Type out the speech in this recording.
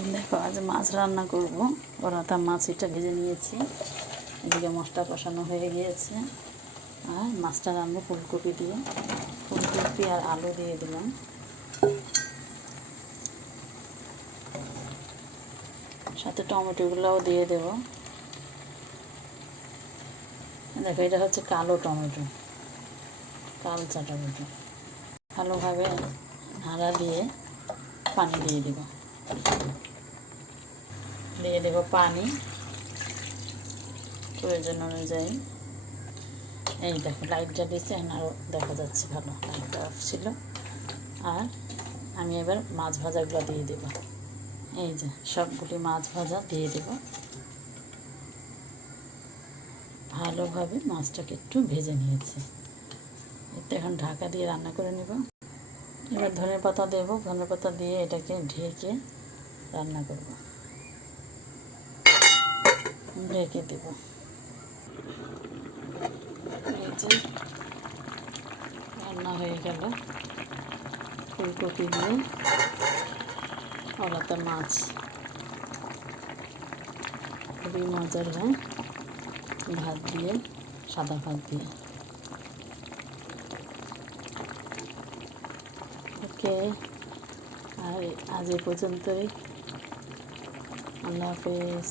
দেখো, আজ মাছ রান্না করব। ওরাতা মাছ এটা ভেজে নিয়েছি। এদিকে মশলা কষানো হয়ে গিয়েছে। আর মাছটা রান্নবো ফুলকপি দিয়ে। ফুলকপি আর আলু দিয়ে দিলাম। সাথে টমেটোগুলোও দিয়ে দেব। দেখো, এটা হচ্ছে কালো টমেটো। কালচা টমেটো। ভালোভাবে নাড়া দিয়ে পানি দিয়ে দেব। দিয়ে দেব পানি প্রয়োজন অনুযায়ী। এই দেখো লাইটটা দিয়েছে আরও দেখা যাচ্ছে ভালো লাইটটা অফ ছিল। আর আমি এবার মাছ ভাজাগুলো দিয়ে দেব। এই যে, সবগুলি মাছ ভাজা দিয়ে দেব। ভালোভাবে মাছটাকে একটু ভেজে নিয়েছি। এতে এখন ঢাকা দিয়ে রান্না করে নেব। এবার ধনে পাতা দেবো। ধনে পাতা দিয়ে এটাকে ঢেকে রান্না করব। ঢেকে দেব। রান্না হয়ে গেল। ফুলকপি দিয়ে ওলাতা মাছ। খুবই মজার হয়। ভাত দিয়ে, সাদা ভাত দিয়ে। ওকে, আর আজ এ পর্যন্তই। আল্লাহ হাফেজ